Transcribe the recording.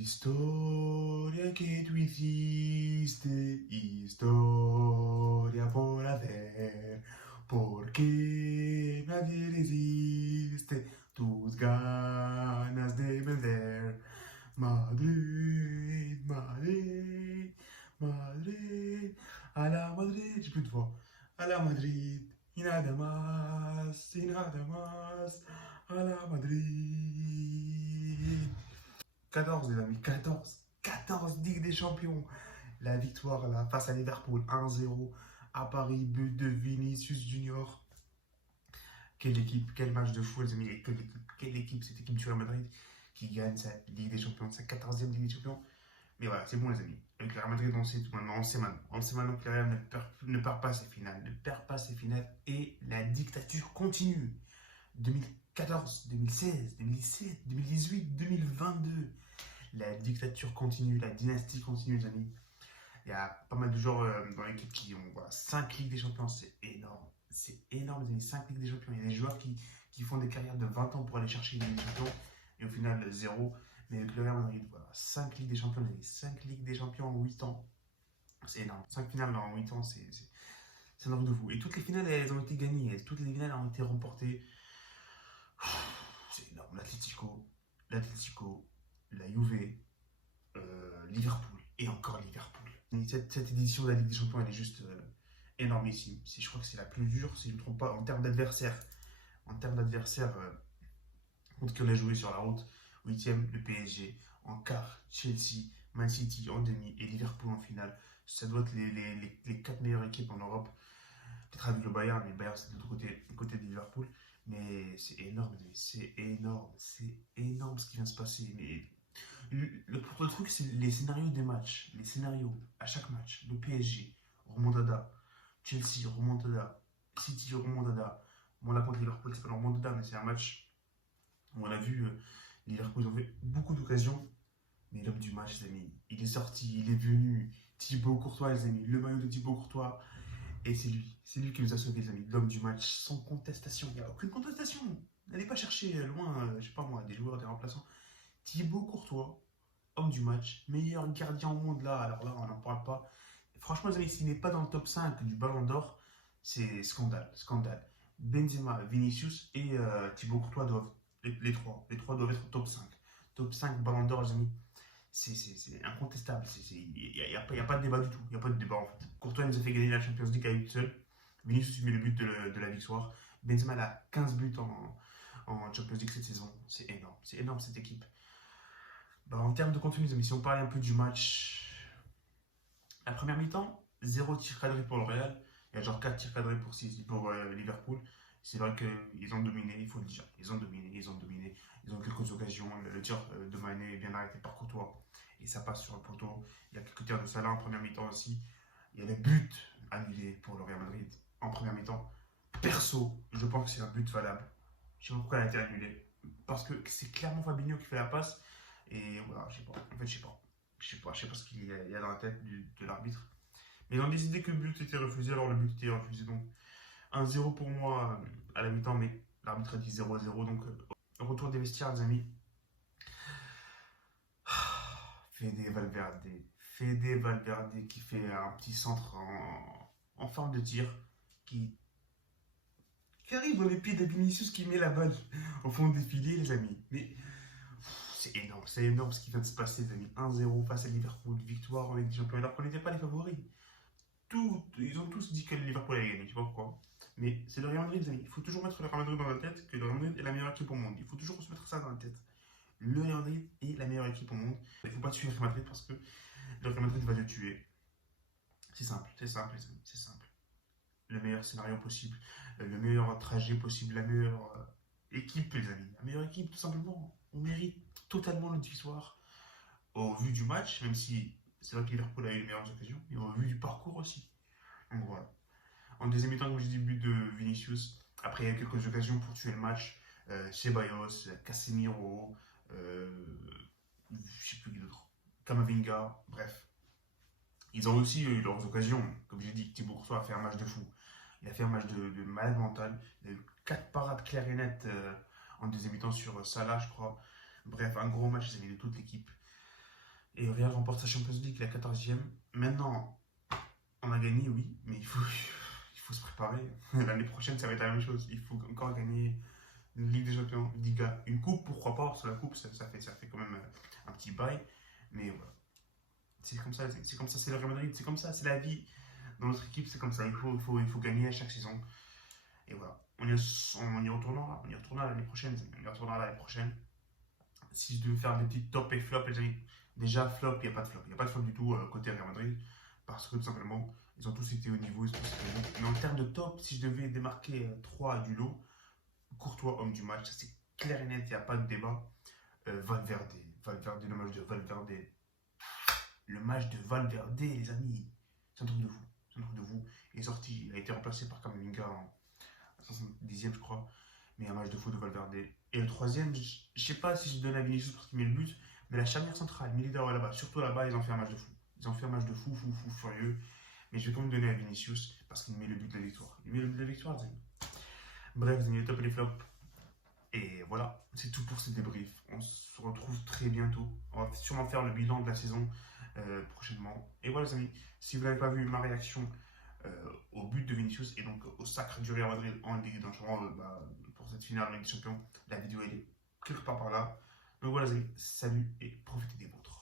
Historia che tu hiciste, historia por hacer, porque nadie resiste tus ganas de vencer. Madrid, Madrid, Madrid, a la Madrid, j'ai plus de voix, a la Madrid, y nada más, a la Madrid. 14 les amis, 14 Ligue des Champions. La victoire là, face à Liverpool 1-0 à Paris, but de Vinicius Junior. Quelle équipe, quel match de fou les amis, et quelle équipe, cette équipe du Real Madrid qui gagne sa Ligue des Champions, sa 14e Ligue des Champions. Mais voilà, c'est bon les amis. Avec le Real Madrid, on sait tout maintenant, on sait maintenant. On sait maintenant que le Real ne perd pas ses finales, ne perd pas ses finales et la dictature continue. 2014, 2016, 2017, 2018, 2022. La dictature continue, la dynastie continue, les amis. Il y a pas mal de joueurs dans l'équipe qui ont 5 Ligues des Champions, c'est énorme. C'est énorme, les amis, 5 Ligues des Champions. Il y a des joueurs qui font des carrières de 20 ans pour aller chercher une Ligue des Champions et au final, 0. Mais avec le Real Madrid, 5 Ligues des Champions, les 5 Ligues des Champions en 8 ans. C'est énorme. 5 finales en 8 ans, c'est un truc de fou. Et toutes les finales, elles ont été gagnées. Toutes les finales ont été remportées. C'est énorme. L'Atlético, la Juve, Liverpool et encore Liverpool. Et cette édition de la Ligue des Champions, elle est juste énormissime. Je crois que c'est la plus dure, si je ne me trompe pas, en termes d'adversaires. En termes d'adversaires contre qui on a joué sur la route. 8ème, le PSG. En quart, Chelsea, Man City en demi et Liverpool en finale. Ça doit être les 4 meilleures équipes en Europe. Peut-être avec le Bayern, mais le Bayern c'est de l'autre côté de Liverpool. Mais c'est énorme, c'est énorme ce qui vient de se passer. Mais le truc, c'est les scénarios des matchs. Les scénarios à chaque match. Le PSG, remontada. Chelsea, remontada. City, remontada. Bon, là, contre Liverpool, c'est pas une remontada, mais c'est un match où on a vu Liverpool, ils ont fait beaucoup d'occasions. Mais l'homme du match, les amis, il est sorti, il est venu. Thibaut Courtois, les amis, le maillot de Thibaut Courtois. Et c'est lui qui nous a sauvés, les amis. L'homme du match, sans contestation. Il n'y a aucune contestation. N'allez pas chercher loin, je sais pas moi, des joueurs, des remplaçants. Thibaut Courtois, homme du match, meilleur gardien au monde là, alors là on n'en parle pas. Franchement les amis, s'il n'est pas dans le top 5 du Ballon d'Or, c'est scandale. Benzema, Vinicius et Thibaut Courtois doivent, les trois doivent être top 5. Top 5 Ballon d'Or les amis, c'est incontestable, il n'y a pas de débat du tout, il n'y a pas de débat en fait. Courtois nous a fait gagner la Champions League à lui seul, Vinicius met le but de la victoire, Benzema a 15 buts en Champions League cette saison, c'est énorme cette équipe. En termes de contenu, les amis, si on parlait un peu du match, la première mi-temps, 0 tir cadré pour le Real, il y a genre 4 tirs cadrés pour Liverpool. C'est vrai qu'ils ont dominé, il faut le dire. Ils ont dominé. Ils ont quelques occasions. Le tir de Mané est bien arrêté par Courtois et ça passe sur le poteau. Il y a quelques tirs de Salah en première mi-temps aussi. Il y a le but annulé pour le Real Madrid en première mi-temps. Perso, je pense que c'est un but valable. Je ne sais pas pourquoi elle a été annulée. Parce que c'est clairement Fabinho qui fait la passe. Et voilà, je sais pas. En fait, je sais pas ce qu'il y a dans la tête de l'arbitre. Mais ils ont décidé que le but était refusé, alors le but était refusé. Donc 1-0 pour moi à la mi-temps, mais l'arbitre a dit 0-0. Donc retour des vestiaires, les amis. Fede Valverde qui fait un petit centre en forme de tir, qui arrive dans les pieds de Vinicius qui met la balle au fond des filets, les amis. Mais c'est énorme ce qui vient de se passer, les amis. 1-0 face à Liverpool, victoire en Ligue des Champions, alors qu'on n'était pas les favoris. Ils ont tous dit que le Liverpool allait gagner, je sais pas pourquoi. Mais c'est le Real Madrid, les amis. Il faut toujours mettre le Real Madrid dans la tête que le Real Madrid est la meilleure équipe au monde. Il faut toujours se mettre ça dans la tête. Le Real Madrid est la meilleure équipe au monde. Il ne faut pas tuer le Real Madrid parce que le Real Madrid va te tuer. C'est simple, les amis, c'est simple. Le meilleur scénario possible, le meilleur trajet possible, la meilleure équipe, les amis. La meilleure équipe, tout simplement. On mérite totalement notre victoire au vu du match, même si c'est vrai que Liverpool a eu les meilleures occasions, mais au vu du parcours aussi. Donc voilà. En deuxième mi-temps, comme je dis, but de Vinicius. Après, il y a quelques occasions pour tuer le match. Ceballos, Casemiro, je ne sais plus qui d'autre. Camavinga, bref. Ils ont aussi eu leurs occasions. Comme j'ai dit, Thibaut Courtois a fait un match de fou. Il a fait un match de malade mental. Il a eu 4 parades claires et nettes en deuxième mi-temps sur Salah, je crois. Bref, un gros match, les amis, de toute l'équipe. Et le Real remporte sa Champions League, la 14e. Maintenant, on a gagné, oui, mais il faut se préparer. L'année prochaine, ça va être la même chose. Il faut encore gagner une Ligue des Champions, Liga, une coupe, pourquoi pas, parce que la coupe, ça fait quand même un petit bail. Mais voilà, c'est comme ça, c'est le Real Madrid, c'est comme ça, c'est la vie. Dans notre équipe, c'est comme ça. Il faut gagner à chaque saison. Et voilà, on y retournera l'année prochaine. On y retournera l'année prochaine. Si je devais faire des petits top et flop, les amis, déjà flop, il n'y a pas de flop. Il n'y a pas de flop du tout côté Real Madrid. Parce que tout simplement, ils ont tous été au niveau, ils ont tous été au niveau. Mais en termes de top, si je devais démarquer 3 du lot, Courtois, homme du match, ça c'est clair et net, il n'y a pas de débat. Valverde, Valverde, le match de Valverde, les amis, c'est un truc de fou. C'est un truc de fou. Il est sorti, il a été remplacé par Kamavinga en 70e, je crois. Mais un match de fou de Valverde. Et le troisième, je ne sais pas si je donne à Vinicius parce qu'il met le but, mais la charnière centrale, Militao là-bas, surtout là-bas, ils ont fait un match de fou. Ils ont fait un match de fou, fou, fou, furieux. Mais je vais quand même donner à Vinicius parce qu'il met le but de la victoire. Il met le but de la victoire, les amis. Bref, les amis, les top et les flops. Et voilà, c'est tout pour ce débrief. On se retrouve très bientôt. On va sûrement faire le bilan de la saison prochainement. Et voilà, les amis, si vous n'avez pas vu ma réaction au but de Vinicius et donc au sacre du Real Madrid en Ligue des Champions pour cette finale en Ligue des Champions, la vidéo elle est quelque part par là. Donc voilà, les amis, salut et profitez des vôtres.